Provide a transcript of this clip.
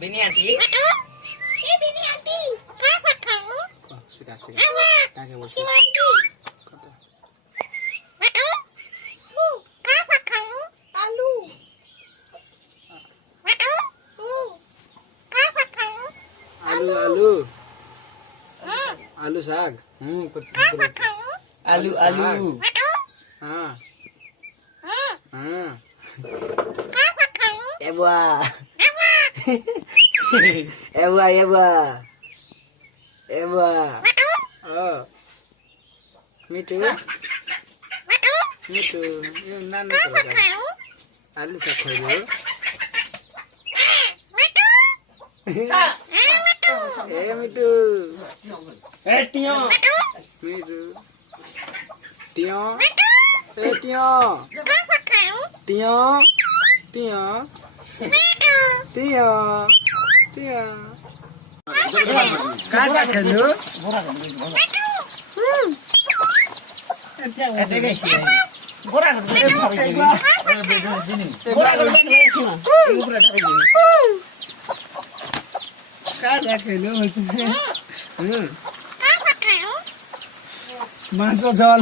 Bini aunty. Bini aunty. Apa kamu? Sudah. Si Wandi. Apa kamu? Lalu. Apa kamu? आलू साग Apa kamu? Alu. हाँ Apa kamu? Ewa. Ewa. मिठू यो नानी Apa kamu? आलू साग खाइयो ए मिठू Etiyo. मिठू टियो ए टियो Apa kamu? टियो टियो टियो टियो कहाँ साग खेल्नु कहाँ साग खेल्नु Apa kamu? मान्छे जल